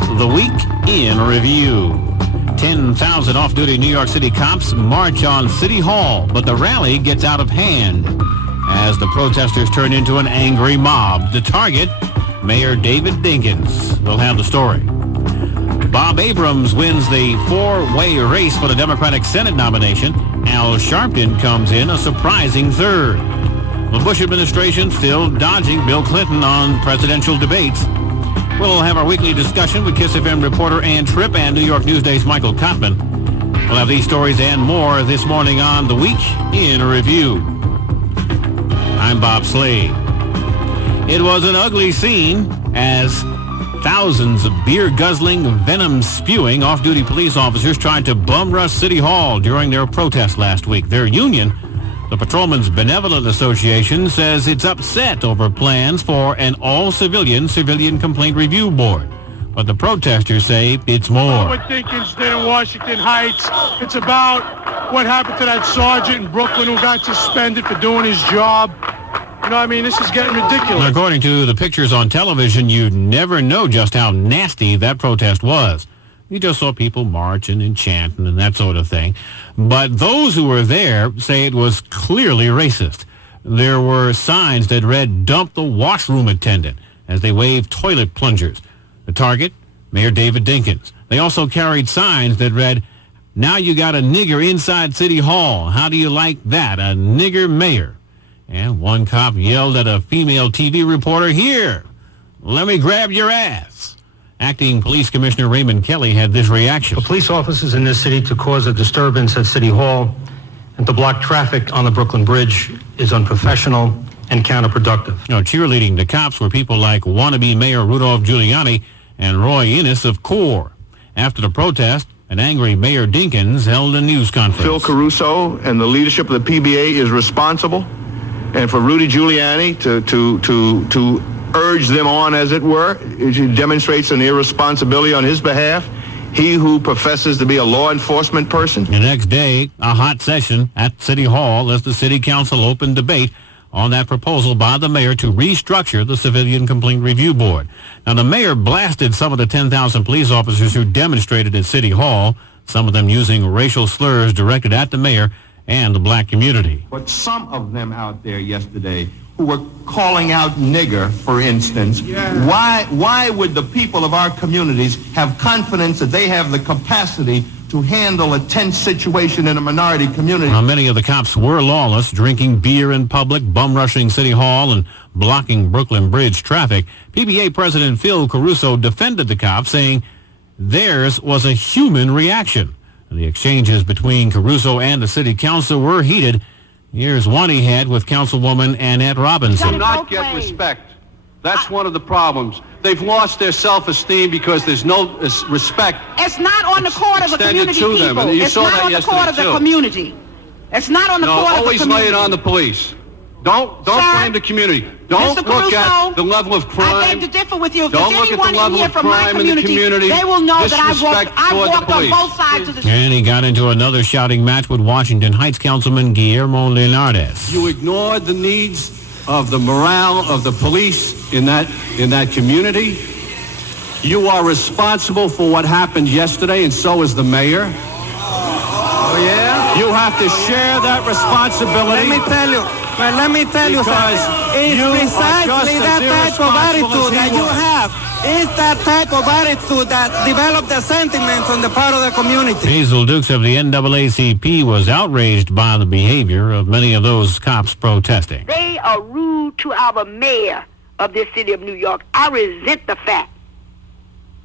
is The Week in Review. 10,000 off-duty New York City cops march on City Hall, but the rally gets out of hand as the protesters turn into an angry mob. The target, Mayor David Dinkins. We'll have the story. Bob Abrams wins the four-way race for the Democratic Senate nomination. Al Sharpton comes in a surprising third. The Bush administration still dodging Bill Clinton on presidential debates. We'll have our weekly discussion with KISS FM reporter Ann Tripp and New York Newsday's Michael Kottman. We'll have these stories and more this morning on The Week in Review. I'm Bob Slade. It was an ugly scene as thousands of beer-guzzling, venom-spewing off-duty police officers tried to bum rush City Hall during their protest last week. Their union, the Patrolmen's Benevolent Association, says it's upset over plans for an all-civilian complaint review board. But the protesters say it's more. What Dinkins did in Washington Heights, it's about what happened to that sergeant in Brooklyn who got suspended for doing his job. You know what I mean? This is getting ridiculous. According to the pictures on television, you'd never know just how nasty that protest was. You just saw people marching and chanting and that sort of thing. But those who were there say it was clearly racist. There were signs that read, "Dump the washroom attendant," as they waved toilet plungers. The target, Mayor David Dinkins. They also carried signs that read, "Now you got a nigger inside City Hall. How do you like that? A nigger mayor." And one cop yelled at a female TV reporter, "Here, let me grab your ass." Acting Police Commissioner Raymond Kelly had this reaction. For police officers in this city to cause a disturbance at City Hall and to block traffic on the Brooklyn Bridge is unprofessional and counterproductive. Cheerleading the cops were people like wannabe Mayor Rudolph Giuliani and Roy Innis of CORE. After the protest, an angry Mayor Dinkins held a news conference. Phil Caruso and the leadership of the PBA is responsible, and for Rudy Giuliani to urge them on, as it were, it demonstrates an irresponsibility on his behalf. He who professes to be a law enforcement person. The next day, a hot session at City Hall as the City Council opened debate on that proposal by the mayor to restructure the Civilian Complaint Review Board. Now, the mayor blasted some of the 10,000 police officers who demonstrated at City Hall, some of them using racial slurs directed at the mayor and the black community. But some of them out there yesterday who were calling out nigger, for instance, why would the people of our communities have confidence that they have the capacity to handle a tense situation in a minority community? Now, many of the cops were lawless, drinking beer in public, bum-rushing City Hall, and blocking Brooklyn Bridge traffic. PBA President Phil Caruso defended the cops, saying theirs was a human reaction. The exchanges between Caruso and the city council were heated. Here's one he had with Councilwoman Annette Robinson. Do not get respect. That's one of the problems. They've lost their self-esteem because there's no respect. It's not on the court of the community, to them. people. And you It's saw not that on the yesterday, court of the too. community. It's not on the court of the Always community. lay it on the police. Don't Sir, blame the community. Don't Mr. look Caruso, at the level of crime. I beg to differ with you. If Don't there's look at the anyone in level here of from my crime in the community. they will know that I Disrespect toward the walked on police. both sides of the street. And he got into another shouting match with Washington Heights Councilman Guillermo Linares. You ignored the needs of the morale of the police in that community. You are responsible for what happened yesterday, and so is the mayor. Oh, yeah? You have to share that responsibility. Let me tell you something. It's precisely that type of attitude that you have. It's that type of attitude that developed the sentiments on the part of the community. Hazel Dukes of the NAACP was outraged by the behavior of many of those cops protesting. They are rude to our mayor of this city of New York. I resent the fact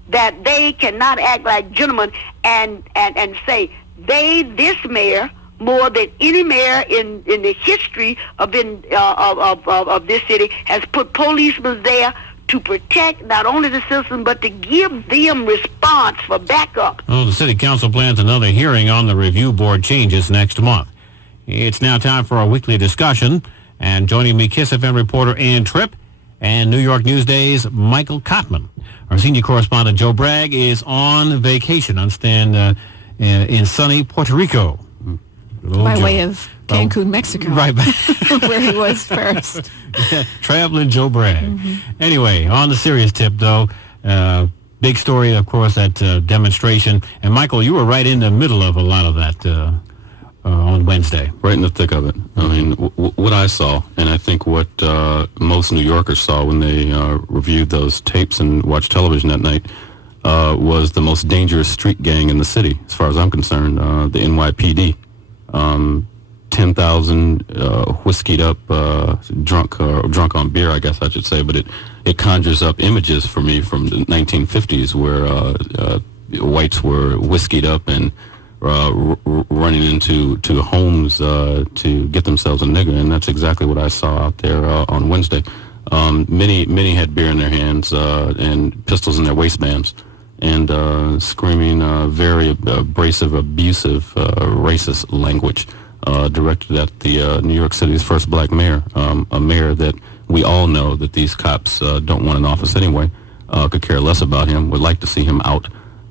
that they cannot act like gentlemen and say this mayor, more than any mayor in the history of this city, has put policemen there to protect not only the citizens but to give them response for backup. Well, the city council plans another hearing on the review board changes next month. It's now time for our weekly discussion, and joining me, KISS FM reporter Ann Tripp and New York Newsday's Michael Kottman. Our senior correspondent Joe Bragg is on vacation on stand in sunny Puerto Rico. By way of Cancun, Mexico. Right. Where he was first. Traveling Joe Bragg. Mm-hmm. Anyway, on the serious tip, though, big story, of course, that demonstration. And Michael, you were right in the middle of a lot of that on Wednesday. Right in the thick of it. I mean, what I saw, and I think what most New Yorkers saw when they reviewed those tapes and watched television that night, was the most dangerous street gang in the city, as far as I'm concerned, the NYPD. 10,000 whiskeyed up, drunk on beer, I guess I should say, but it conjures up images for me from the 1950s where whites were whiskeyed up and running into homes to get themselves a nigger, and that's exactly what I saw out there on Wednesday. Many had beer in their hands and pistols in their waistbands, and screaming very abrasive, abusive, racist language directed at the New York City's first black mayor, a mayor that we all know that these cops don't want in office anyway, could care less about him, would like to see him out,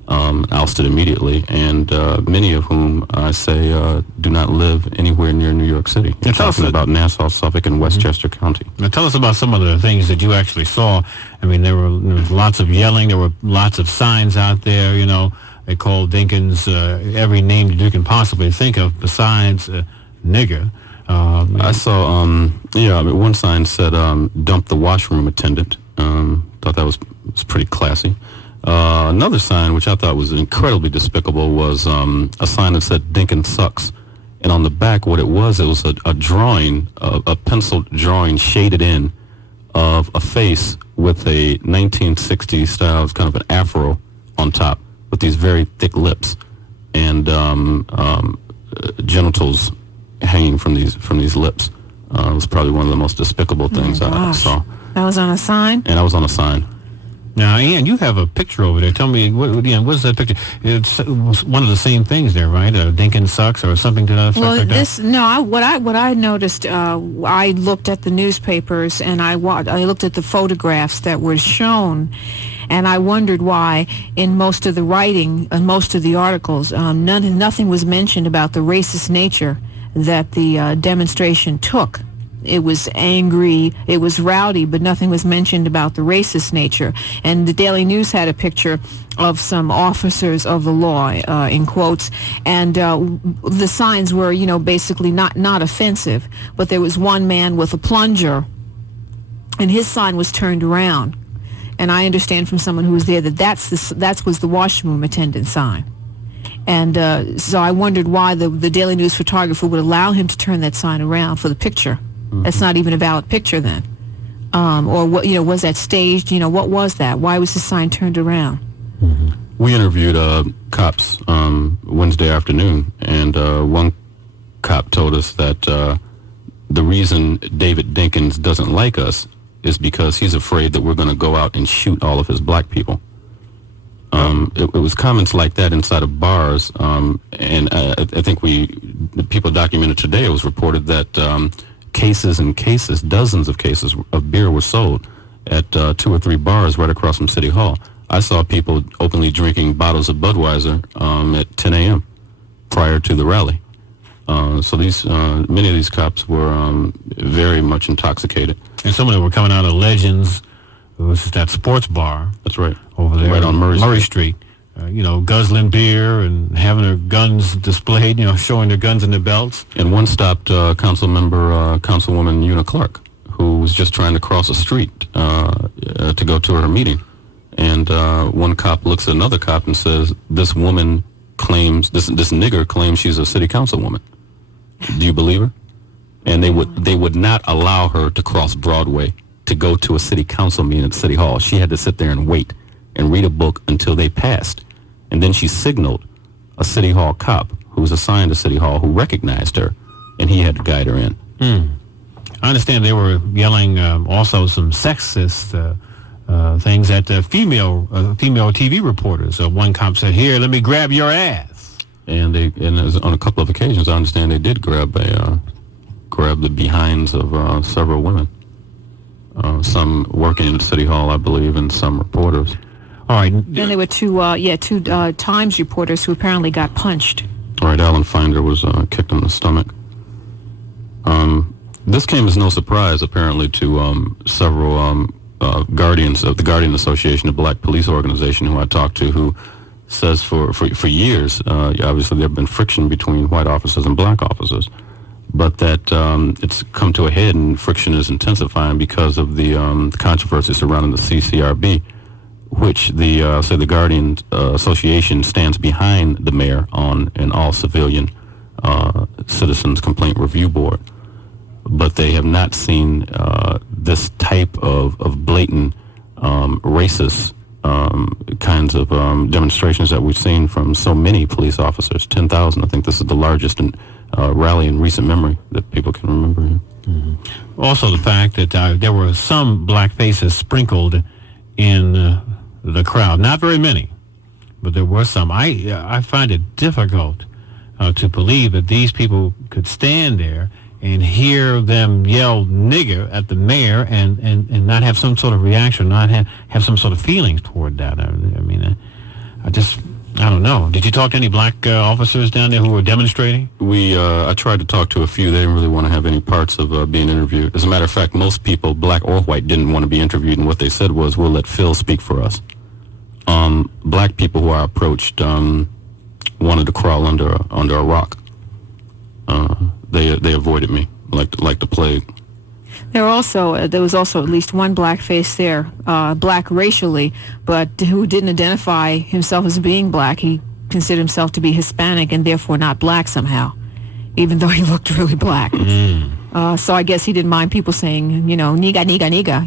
ousted immediately, and many of whom I say do not live anywhere near New York City. Now, talking about Nassau, Suffolk, and Westchester County. Now tell us about some of the things that you actually saw. I mean, there was lots of yelling. There were lots of signs out there, you know. They called Dinkins every name that you can possibly think of besides nigger. I saw, one sign said, dump the washroom attendant. Thought that was pretty classy. Another sign, which I thought was incredibly despicable, was a sign that said Dinkins sucks. And on the back, what it was a drawing, a pencil drawing shaded in of a face with a 1960s style, kind of an afro on top, with these very thick lips and genitals hanging from these lips. It was probably one of the most despicable things I saw. That was on a sign? And I was on a sign. Now, Ian, you have a picture over there. Tell me, what's that picture? It's one of the same things there, right? Dinkins sucks or something to that effect like that? What I noticed, I looked at the newspapers and I looked at the photographs that were shown, and I wondered why in most of the writing and most of the articles, nothing was mentioned about the racist nature that the demonstration took. It was angry, it was rowdy, but nothing was mentioned about the racist nature. And the Daily News had a picture of some officers of the law, in quotes, and the signs were, basically not offensive, but there was one man with a plunger, and his sign was turned around. And I understand from someone who was there that was the washroom attendant sign. And so I wondered why the Daily News photographer would allow him to turn that sign around for the picture. That's not even a valid picture then. Or what, was that staged? What was that? Why was the sign turned around? We interviewed cops Wednesday afternoon, and one cop told us that the reason David Dinkins doesn't like us is because he's afraid that we're going to go out and shoot all of his black people. It was comments like that inside of bars, and I think the people documented today, it was reported that cases and cases, dozens of cases of beer were sold at 2 or 3 bars right across from City Hall. I saw people openly drinking bottles of Budweiser at 10 a.m. prior to the rally. So many of these cops were very much intoxicated. And some of them were coming out of Legends, which is that sports bar. That's right. Over there right on Murray Street. Guzzling beer and having their guns displayed, showing their guns in their belts. And one stopped Councilwoman Una Clark, who was just trying to cross a street to go to her meeting. And one cop looks at another cop and says, this woman claims, this nigger claims she's a city councilwoman. Do you believe her? And they would not allow her to cross Broadway to go to a city council meeting at City Hall. She had to sit there and wait and read a book until they passed. And then she signaled a City Hall cop who was assigned to City Hall who recognized her, and he had to guide her in. I understand they were yelling also some sexist things at female TV reporters. One cop said, "Here, let me grab your ass." And on a couple of occasions, I understand they did grab the behinds of several women. Some working at City Hall, I believe, and some reporters. All right. Then there were two Times reporters who apparently got punched. All right, Alan Finder was kicked in the stomach. This came as no surprise, apparently, to several guardians of the Guardian Association, a black police organization who I talked to, who says for years, obviously there have been friction between white officers and black officers, but that it's come to a head and friction is intensifying because of the controversy surrounding the CCRB, which the Guardian Association stands behind the mayor on an all-civilian citizens complaint review board. But they have not seen this type of blatant racist kinds of demonstrations that we've seen from so many police officers. 10,000. I think this is the largest rally in recent memory that people can remember. Mm-hmm. Also, the fact that there were some black faces sprinkled in the crowd. Not very many, but there were some. I find it difficult to believe that these people could stand there and hear them yell nigger at the mayor and not have some sort of reaction, not have some sort of feelings toward that. I mean, I don't know. Did you talk to any black officers down there who were demonstrating? I tried to talk to a few. They didn't really want to have any parts of being interviewed. As a matter of fact, most people, black or white, didn't want to be interviewed, and what they said was, we'll let Phil speak for us. Black people who I approached wanted to crawl under a rock. They avoided me like the plague. There was also at least one black face there, black racially, but who didn't identify himself as being black. He considered himself to be Hispanic and therefore not black somehow, even though he looked really black. So I guess he didn't mind people saying, nigga, nigga, nigga,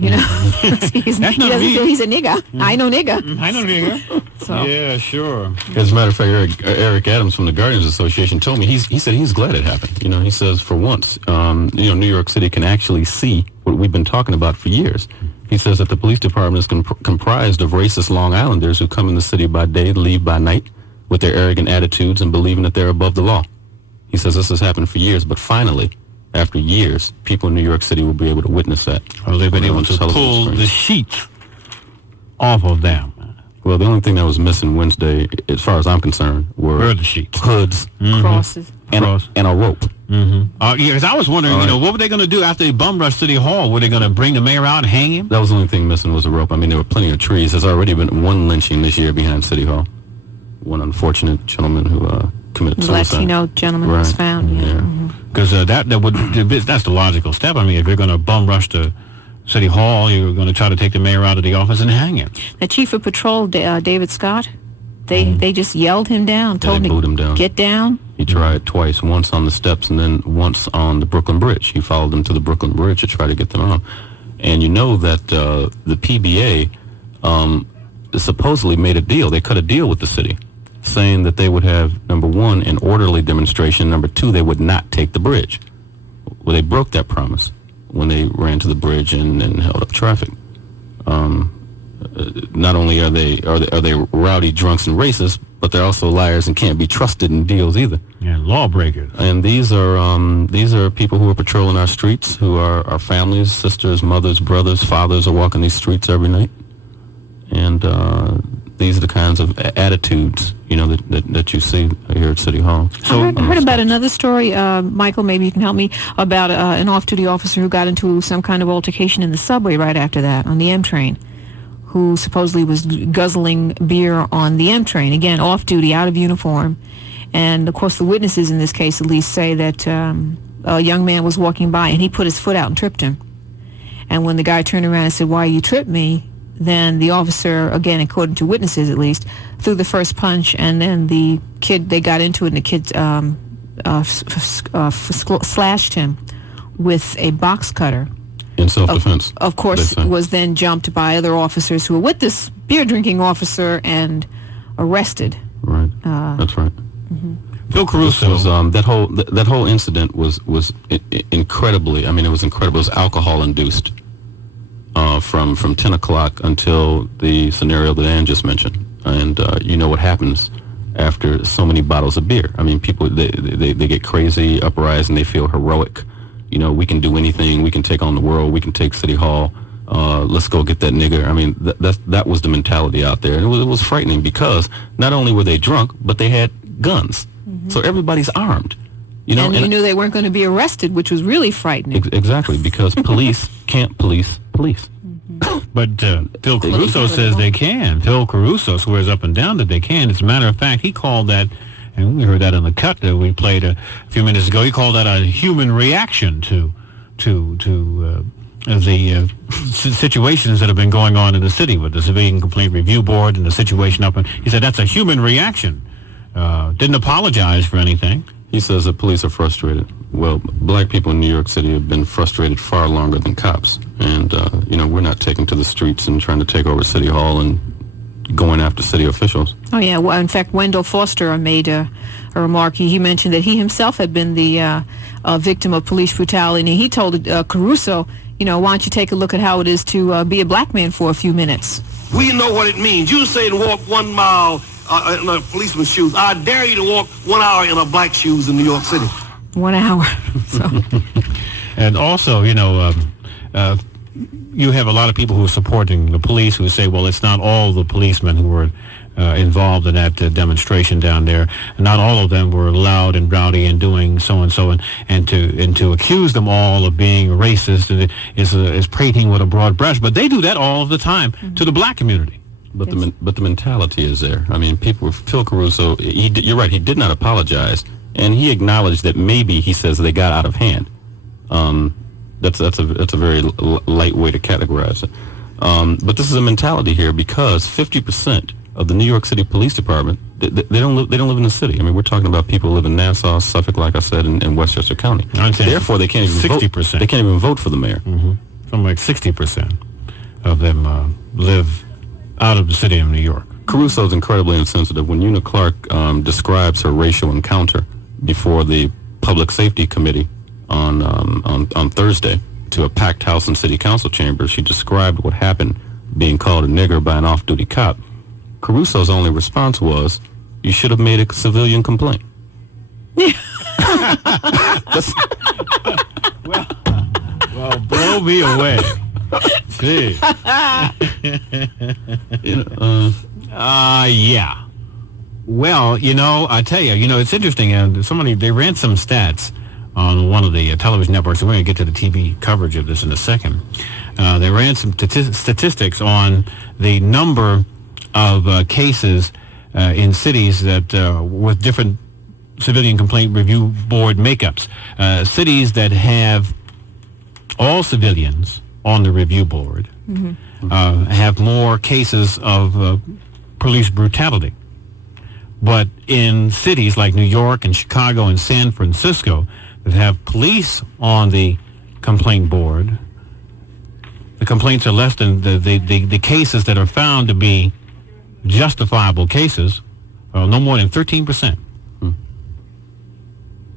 he doesn't feel he's a nigga. I know nigga. I know nigga. So. Yeah, sure. As a matter of fact, Eric Adams from the Guardians Association told me, he said he's glad it happened. He says for once, New York City can actually see what we've been talking about for years. He says that the police department is comprised of racist Long Islanders who come in the city by day, leave by night, with their arrogant attitudes and believing that they're above the law. He says this has happened for years, but finally, after years, people in New York City will be able to witness that. Well, they've been able to pull the sheets off of them. Well, the only thing that was missing Wednesday, as far as I'm concerned, were the sheets, hoods, crosses, and a rope. Because I was wondering, what were they going to do after they bum rushed City Hall? Were they going to bring the mayor out and hang him? That was the only thing missing was a rope. I mean, there were plenty of trees. There's already been one lynching this year behind City Hall. One unfortunate gentleman who committed suicide. Latino gentleman was found. Because that's the logical step. I mean, if you're going to bum rush to City Hall, you're going to try to take the mayor out of the office and hang him. The chief of patrol, David Scott, they just yelled him down, told him booed him down. Get down. He tried twice, once on the steps and then once on the Brooklyn Bridge. He followed them to the Brooklyn Bridge to try to get them out. And you know that the PBA supposedly made a deal. They cut a deal with the city, saying that they would have, number one, an orderly demonstration. Number two, they would not take the bridge. Well, they broke that promise when they ran to the bridge and held up traffic. Not only are they rowdy drunks and racists, but they're also liars and can't be trusted in deals either. Yeah, lawbreakers. And these are people who are patrolling our streets, who are our families, sisters, mothers, brothers, fathers are walking these streets every night. And these are the kinds of attitudes, that you see here at City Hall. So I heard about another story, Michael, maybe you can help me, about an off-duty officer who got into some kind of altercation in the subway right after that on the M train, who supposedly was guzzling beer on the M train, again, off-duty, out of uniform. And, of course, the witnesses in this case at least say that a young man was walking by and he put his foot out and tripped him. And when the guy turned around and said, "Why you tripped me?" then the officer, again, according to witnesses at least, threw the first punch, and then they got into it, and the kid slashed him with a box cutter. In self-defense. Of course, was then jumped by other officers who were with this beer-drinking officer and arrested. Right. That's right. Phil Caruso. That whole incident was incredibly. I mean, it was incredible. It was alcohol-induced. From 10 o'clock until the scenario that Ann just mentioned. And you know what happens after so many bottles of beer. I mean, people, they get crazy, uprise, and they feel heroic. We can do anything. We can take on the world. We can take City Hall. Let's go get that nigger. I mean, that was the mentality out there. And it was frightening because not only were they drunk, but they had guns. So everybody's armed. And you knew they weren't going to be arrested, which was really frightening. Exactly, because police can't police police. But Phil Caruso says they can. Phil Caruso swears up and down that they can. As a matter of fact, he called that, and we heard that in the cut that we played a few minutes ago, he called that a human reaction to the situations that have been going on in the city with the Civilian Complaint Review Board and the situation up. And he said that's a human reaction. Didn't apologize for anything. He says that police are frustrated. Well, black people in New York City have been frustrated far longer than cops. And, we're not taking to the streets and trying to take over City Hall and going after city officials. Oh, yeah. Well, in fact, Wendell Foster made a remark. He mentioned that he himself had been the victim of police brutality. And he told Caruso, why don't you take a look at how it is to be a black man for a few minutes. We know what it means. You say to walk 1 mile in a policeman's shoes. I dare you to walk 1 hour in a black shoes in New York City. 1 hour. So. And also, you have a lot of people who are supporting the police who say, well, it's not all the policemen who were involved in that demonstration down there. Not all of them were loud and rowdy and doing so and so, and to accuse them all of being racist is painting with a broad brush. But they do that all of the time to the black community. But the mentality is there. I mean, people. Phil Caruso, you're right. He did not apologize, and he acknowledged that maybe he says they got out of hand. That's a very light way to categorize it. But this is a mentality here because 50% of the New York City Police Department they don't live in the city. I mean, we're talking about people who live in Nassau, Suffolk, like I said, in Westchester County. Therefore, they can't even 60%. vote. They can't even vote for the mayor. Something like 60% of them live out of the city of New York. Caruso is incredibly insensitive. When Una Clark describes her racial encounter before the Public Safety Committee on Thursday to a packed house in City Council chambers, she described what happened being called a nigger by an off-duty cop. Caruso's only response was, "You should have made a civilian complaint." Well, blow me away. See. Yeah. Well, I tell you, it's interesting. They ran some stats on one of the television networks, and we're going to get to the TV coverage of this in a second. They ran some statistics on the number of cases in cities that with different Civilian Complaint Review Board makeups. Cities that have all civilians on the review board have more cases of police brutality. But in cities like New York and Chicago and San Francisco that have police on the complaint board, the complaints are less than the cases that are found to be justifiable cases, no more than 13%.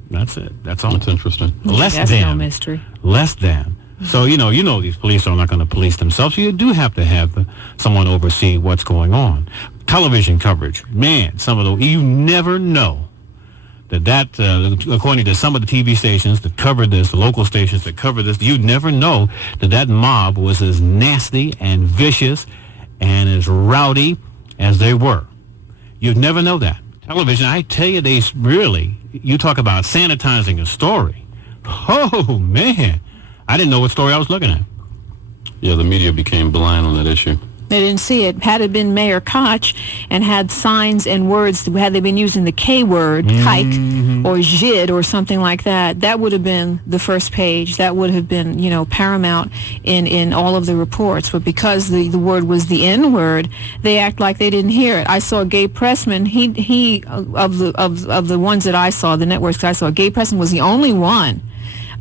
That's it. That's all. That's interesting. That's no mystery. Less than. So, these police are not going to police themselves. You do have to have someone oversee what's going on. Television coverage. Man, you never know that according to some of the TV stations that cover this, the local stations that cover this, you never know that mob was as nasty and vicious and as rowdy as they were. You'd never know that. Television, I tell you, you talk about sanitizing a story. Oh, man. I didn't know what story I was looking at. Yeah, the media became blind on that issue. They didn't see it. Had it been Mayor Koch and had signs and words, had they been using the K word, kike, or zhid, or something like that, that would have been the first page. That would have been, paramount in all of the reports. But because the word was the N word, they act like they didn't hear it. I saw Gabe Pressman. He of the ones that I saw, the networks I saw, Gabe Pressman was the only one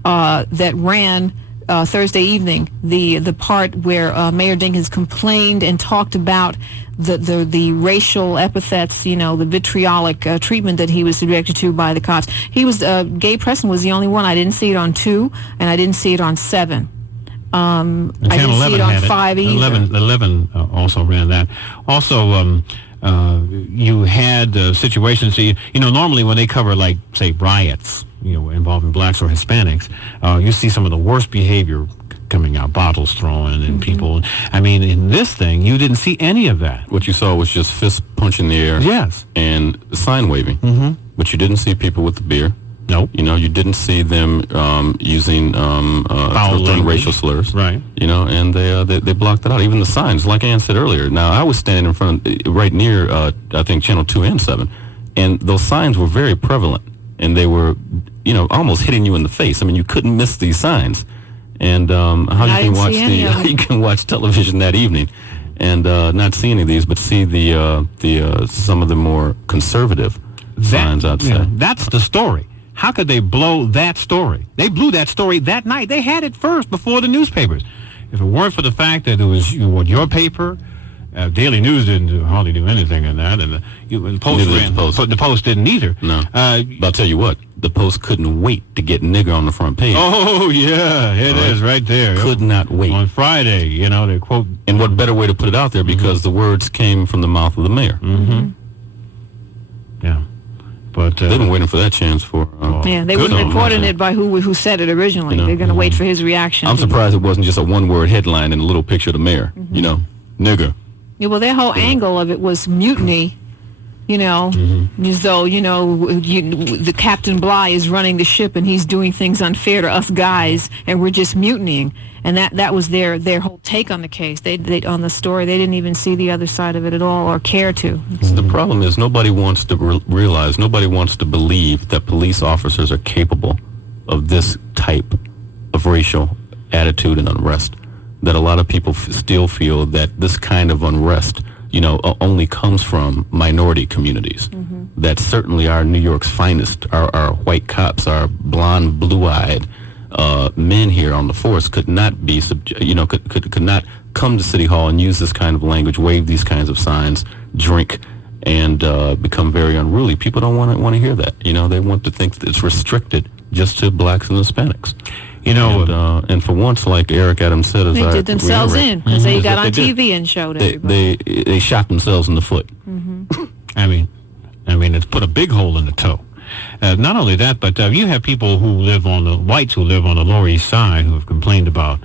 that ran Thursday evening the part where Mayor Dinkins complained and talked about the racial epithets, the vitriolic treatment that he was subjected to by the cops. Gabe Preston was the only one. I didn't see it on 2, and I didn't see it on 7. I didn't see it on 5 either. 11 also ran that. Also, you had situations, normally when they cover, like, say, riots, involving blacks or Hispanics, you see some of the worst behavior coming out, bottles thrown and people. I mean, in this thing, you didn't see any of that. What you saw was just fist punch in the air. Yes. And sign waving. But you didn't see people with the beer. Nope. You know, you didn't see them using racial slurs. Right. You know, and they blocked it out. Even the signs, like Ann said earlier. Now, I was standing in front of, right near, I think, Channel 2 and 7, and those signs were very prevalent, and they were, you know, almost hitting you in the face. I mean, you couldn't miss these signs. And how you can watch television that evening and not see any of these, but see the some of the more conservative signs, I'd say. Yeah, that's the story. How could they blow that story? They blew that story that night. They had it first before the newspapers. If it weren't for the fact that it was your paper, Daily News didn't hardly do anything in that, and the Post ran. The Post didn't either. No. But I'll tell you what, the Post couldn't wait to get nigger on the front page. Oh yeah, it is right there. Could not wait. On Friday, you know, they quote. And what better way to put it out there, because the words came from the mouth of the mayor. Mm-hmm. Yeah. But they've been waiting for that chance for. They wouldn't reporting it by who said it originally. You know, they're going to wait for his reaction. I'm surprised it wasn't just a one-word headline and a little picture of the mayor. You know, nigger. Yeah, well, their whole angle of it was mutiny. You know, as though the Captain Bligh is running the ship and he's doing things unfair to us guys, and we're just mutinying. And that was their whole take on the case. They on the story. They didn't even see the other side of it at all or care to. The problem is nobody wants to realize, nobody wants to believe that police officers are capable of this type of racial attitude and unrest. That a lot of people still feel that this kind of unrest, you know, only comes from minority communities. That certainly our New York's finest, our white cops, our blonde, blue-eyed men here on the force could not be, could not come to City Hall and use this kind of language, wave these kinds of signs, drink, and become very unruly. People don't want to hear that. You know, they want to think that it's restricted just to blacks and Hispanics. You know, and for once, like Eric Adams said, they did themselves in because they got on TV and showed everybody. They shot themselves in the foot. I mean, it's put a big hole in the toe. Not only that, but you have people whites who live on the Lower East Side who have complained about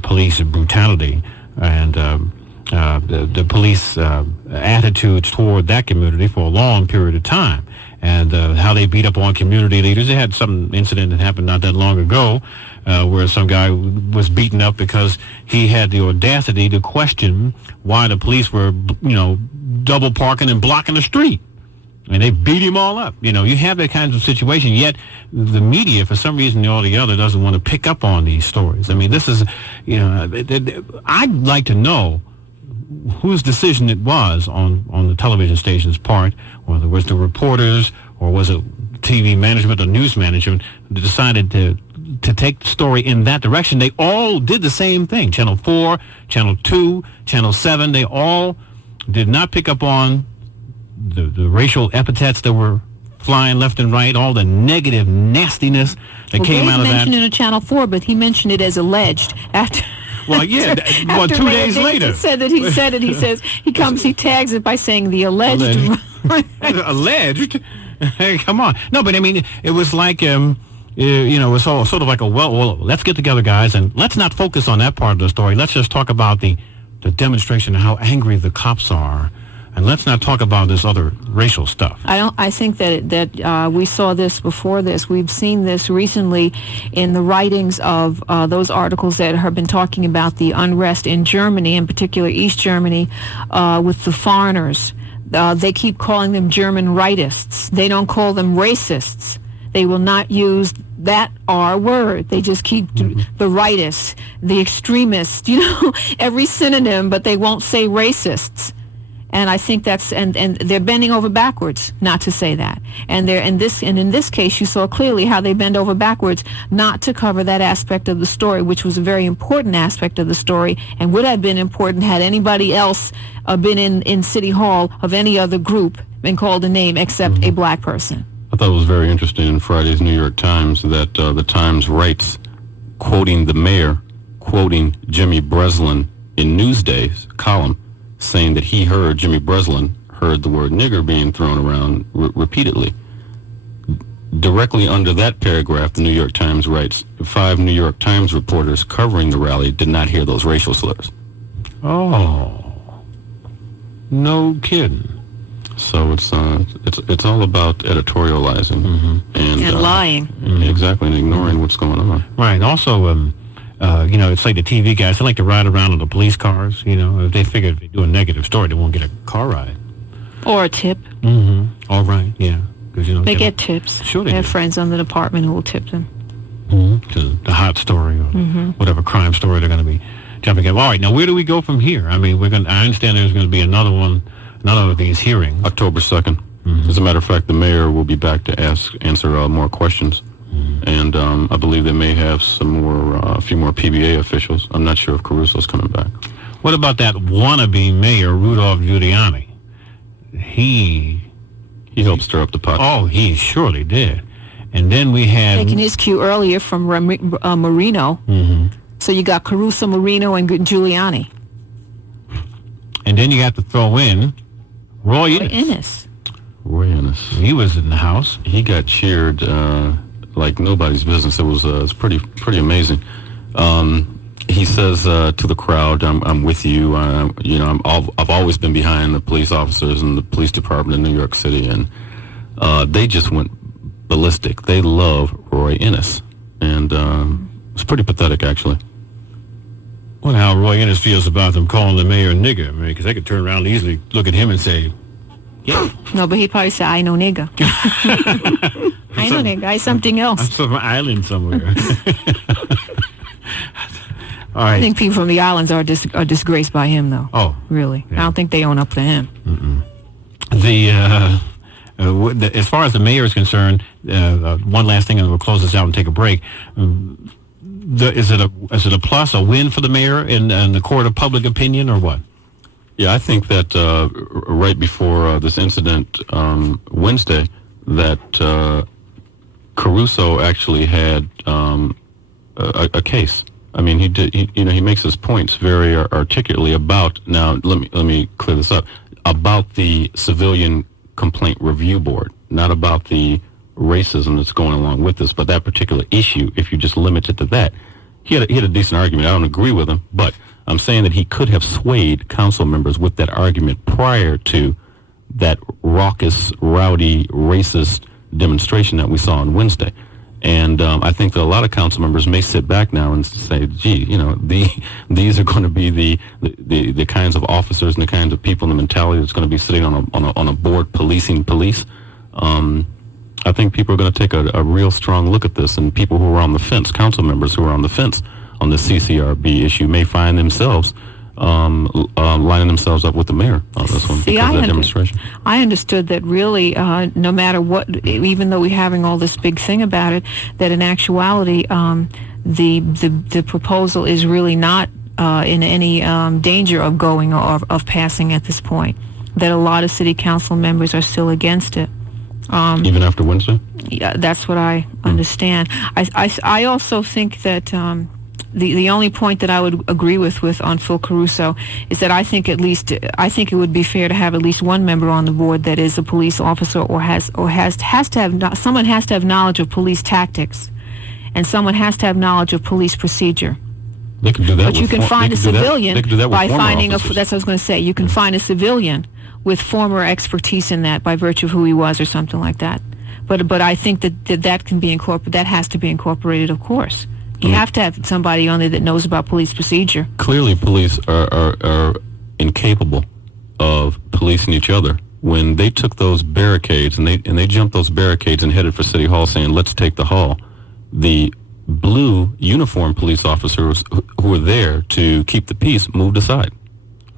police brutality and the police attitudes toward that community for a long period of time. And how they beat up on community leaders. They had some incident that happened not that long ago where some guy was beaten up because he had the audacity to question why the police were, double parking and blocking the street. And they beat him all up. You know, you have that kind of situation, yet the media, for some reason or the other, doesn't want to pick up on these stories. I mean, this is, I'd like to know whose decision it was on the television station's part, whether it was the reporters or was it TV management or news management that decided to take the story in that direction. They all did the same thing. Channel 4, Channel 2, Channel 7, they all did not pick up on the racial epithets that were flying left and right, all the negative nastiness that came out of that. He mentioned it on Channel 4, but he mentioned it as alleged after. Well, yeah. Well, 2 days later, he said it. He says he tags it by saying the alleged. Alleged. Hey, come on. No, but I mean, it was like it was all sort of like well, let's get together, guys, and let's not focus on that part of the story. Let's just talk about the demonstration and how angry the cops are. And let's not talk about this other racial stuff. I think that we saw this before this. We've seen this recently in the writings of those articles that have been talking about the unrest in Germany, in particular East Germany, with the foreigners. They keep calling them German rightists. They don't call them racists. They will not use that R word. They just keep the rightists, the extremists, every synonym, but they won't say racists. And I think that's and they're bending over backwards not to say that. And in this case, you saw clearly how they bend over backwards not to cover that aspect of the story, which was a very important aspect of the story, and would have been important had anybody else been in City Hall of any other group been called a name except a black person. I thought it was very interesting in Friday's New York Times that the Times writes, quoting the mayor, quoting Jimmy Breslin in Newsday's column, saying that he heard, Jimmy Breslin heard the word nigger being thrown around repeatedly. Directly under that paragraph, the New York Times writes, 5 New York Times reporters covering the rally did not hear those racial slurs. Oh, no kidding. So it's all about editorializing and lying. Exactly, and ignoring what's going on. Right. Also, it's like the TV guys. They like to ride around in the police cars. If they figure if they do a negative story, they won't get a car ride. Or a tip. All right. Yeah. Because they get tips. Sure, they have friends in the department who will tip them. To the hot story or whatever crime story they're going to be jumping at. All right. Now, where do we go from here? I mean, I understand there's going to be another of these hearings. October 2nd. As a matter of fact, the mayor will be back to answer more questions. And I believe they may have a few more PBA officials. I'm not sure if Caruso's coming back. What about that wannabe mayor, Rudolph Giuliani? He helped stir up the pot. Oh, he surely did. And then we had... Taking his cue earlier from Marino. So you got Caruso, Marino, and Giuliani. And then you got to throw in Roy Innis. Roy Innis. He was in the house. He got cheered like nobody's business. It was pretty amazing. He says to the crowd, "I'm with you. I've always been behind the police officers and the police department in New York City, and they just went ballistic. They love Roy Innis, and it's pretty pathetic, actually." Wonder how Roy Innis feels about them calling the mayor a nigger. I mean, because they could turn around and easily look at him and say, "Yeah." No, but he probably said, "I know nigger." I know nigger. I something else. I'm from an island somewhere. All right. I think people from the islands are disgraced by him, though. Oh, really? Yeah. I don't think they own up to him. As far as the mayor is concerned, one last thing, and we'll close this out and take a break. Is it a plus, a win for the mayor in the court of public opinion, or what? Yeah, I think that right before this incident Wednesday, that Caruso actually had a case. I mean, he makes his points very articulately about. Now, let me clear this up about the Civilian Complaint Review Board, not about the racism that's going along with this, but that particular issue. If you just limit it to that, he had a decent argument. I don't agree with him, but I'm saying that he could have swayed council members with that argument prior to that raucous, rowdy, racist demonstration that we saw on Wednesday. And I think that a lot of council members may sit back now and say, "Gee, these are going to be the kinds of officers and the kinds of people and the mentality that's going to be sitting on a board policing police." I think people are going to take a real strong look at this, and people who are on the fence, council members who are on the fence on the CCRB issue, may find themselves lining themselves up with the mayor on this one because of that demonstration. I understood that really, no matter what, even though we're having all this big thing about it, that in actuality, the proposal is really not in any danger of going or of passing at this point. That a lot of city council members are still against it. Even after Wednesday? Yeah, that's what I understand. I also think that the only point that I would agree with on Phil Caruso is that I think it would be fair to have at least one member on the board that is a police officer or has to have someone has to have knowledge of police tactics, and someone has to have knowledge of police procedure. They can do that. But you can find a civilian by finding that's what I was going to say. You can find a civilian with former expertise in that by virtue of who he was or something like that. But I think that can be incorporated. That has to be incorporated, of course. You have to have somebody on there that knows about police procedure. Clearly, police are incapable of policing each other. When they took those barricades and they jumped those barricades and headed for City Hall saying, "Let's take the hall," the blue uniformed police officers who were there to keep the peace moved aside.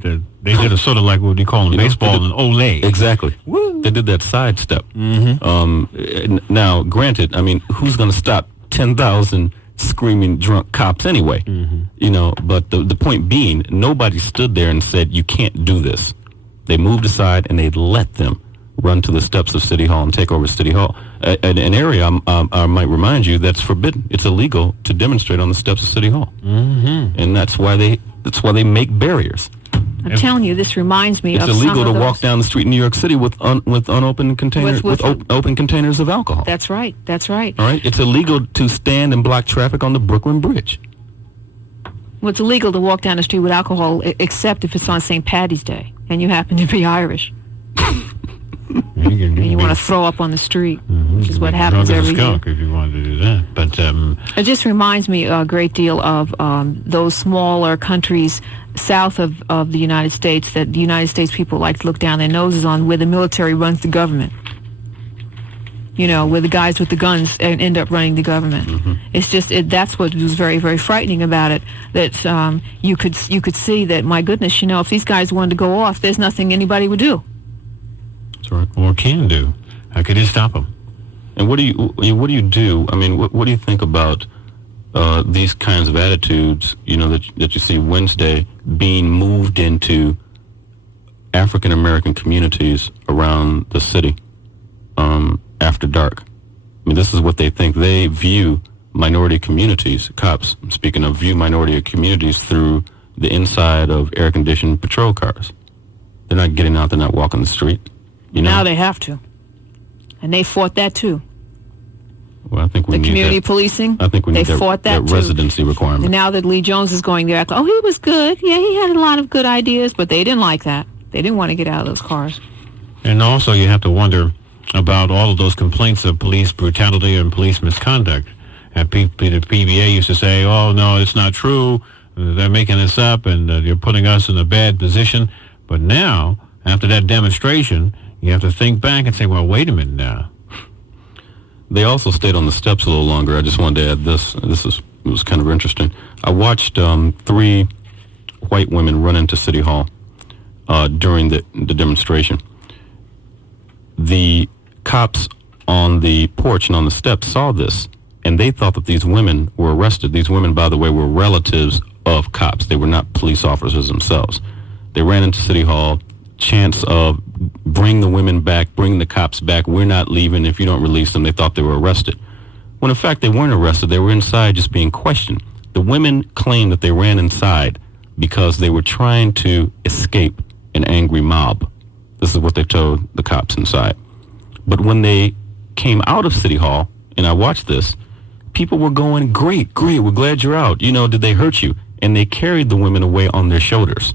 They did a sort of like what you call in baseball an ole. Exactly. Woo. They did that sidestep. Now, granted, I mean, who's going to stop 10,000 screaming drunk cops anyway? But the point being, nobody stood there and said, "You can't do this." They moved aside and they let them run to the steps of City Hall and take over City Hall, an area I might remind you that's forbidden. It's illegal to demonstrate on the steps of City Hall, and that's why they make barriers. I'm telling you, this reminds me of it's illegal some of to those. walk down the street in New York City with unopened containers with open containers of alcohol. That's right. That's right. All right. It's illegal to stand and block traffic on the Brooklyn Bridge. Well, it's illegal to walk down the street with alcohol, except if it's on St. Paddy's Day and you happen to be Irish. And you want to throw up on the street, which is what happens drunk as a every year. skunk if you wanted to do that. But It just reminds me a great deal of those smaller countries south of the United States that the United States people like to look down their noses on, where the military runs the government. You know, where the guys with the guns end up running the government. It's just that's what was very, very frightening about it. That you could see that, my goodness, you know, if these guys wanted to go off, there's nothing anybody would do. That's right. Or can do. How could you stop them? And what do you do? I mean, what do you think about these kinds of attitudes? You know, that you see Wednesday being moved into African American communities around the city after dark. I mean, this is what they think. They view minority communities, cops, speaking of, view minority communities through the inside of air-conditioned patrol cars. They're not getting out. They're not walking the street. You know? Now they have to. And they fought that too. Well, I think we the need community that. policing. I think we need that residency requirement. And now that Lee Jones is going there, oh, he was good. Yeah, he had a lot of good ideas, but they didn't like that. They didn't want to get out of those cars. And also, you have to wonder about all of those complaints of police brutality and police misconduct. And the PBA used to say, oh, no, it's not true. They're making this up, and you're putting us in a bad position. But now, after that demonstration, you have to think back and say, well, wait a minute now. They also stayed on the steps a little longer. I just wanted to add this. It was kind of interesting. I watched 3 white women run into City Hall during the demonstration. The cops on the porch and on the steps saw this, and they thought that these women were arrested. These women, by the way, were relatives of cops. They were not police officers themselves. They ran into City Hall, chants of bring the women back, bring the cops back, we're not leaving if you don't release them. They thought they were arrested. When in fact they weren't arrested, they were inside just being questioned. The women claimed that they ran inside because they were trying to escape an angry mob. This is what they told the cops inside. But when they came out of City Hall, and I watched this, people were going, great, we're glad you're out. You know, did they hurt you? And they carried the women away on their shoulders.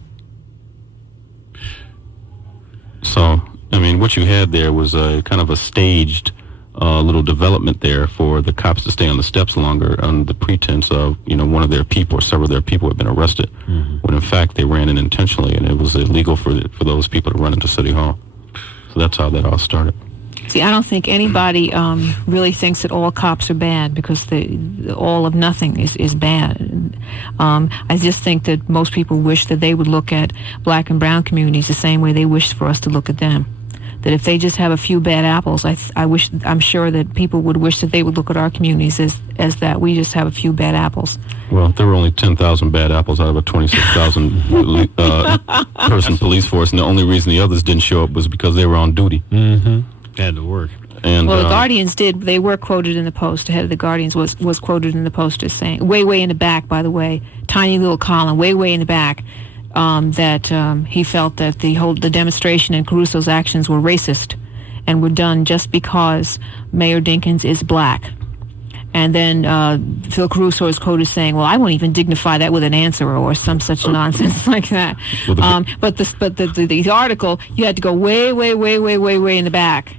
So, I mean, what you had there was a kind of a staged little development there for the cops to stay on the steps longer on the pretense of, you know, one of their people or several of their people had been arrested, when in fact they ran in intentionally, and it was illegal for those people to run into City Hall. So that's how that all started. See, I don't think anybody really thinks that all cops are bad, because all of nothing is bad. I just think that most people wish that they would look at black and brown communities the same way they wish for us to look at them. That if they just have a few bad apples, I'm sure that people would wish that they would look at our communities as that we just have a few bad apples. Well, there were only 10,000 bad apples out of a 26,000 person police force, and the only reason the others didn't show up was because they were on duty. They had to work. And, well, the Guardians did. They were quoted in the Post. The head of the Guardians was quoted in the Post as saying, way in the back, by the way, tiny little column, way in the back, that he felt that the demonstration and Caruso's actions were racist and were done just because Mayor Dinkins is black. And then Phil Caruso is quoted saying, well, I won't even dignify that with an answer or some such nonsense like that. But the article, you had to go way in the back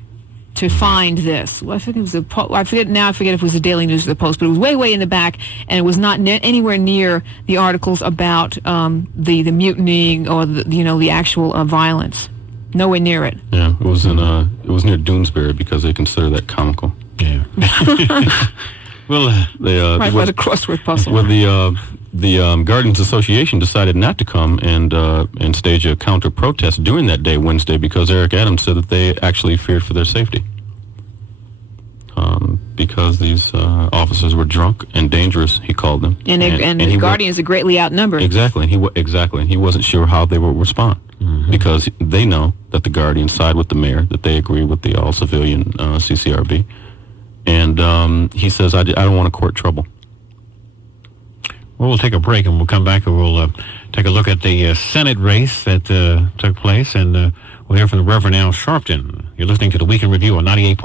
to find this. Well, I forget if it was the Daily News or the Post, but it was way in the back, and it was not anywhere near the articles about the mutiny or the actual violence. Nowhere near it. Yeah, it was near Doonesbury, because they consider that comical. Yeah. Well, right by the crossword puzzle. Well, the Guardians Association decided not to come and stage a counter protest during that day, Wednesday, because Eric Adams said that they actually feared for their safety, because these officers were drunk and dangerous, he called them. And the Guardians are greatly outnumbered. Exactly, and he wasn't sure how they would respond, because they know that the Guardians side with the mayor, that they agree with the all-civilian CCRB. And he says, I don't want to court trouble. Well, we'll take a break, and we'll come back, and we'll take a look at the Senate race that took place, and we'll hear from the Reverend Al Sharpton. You're listening to the Weekend Review on 98.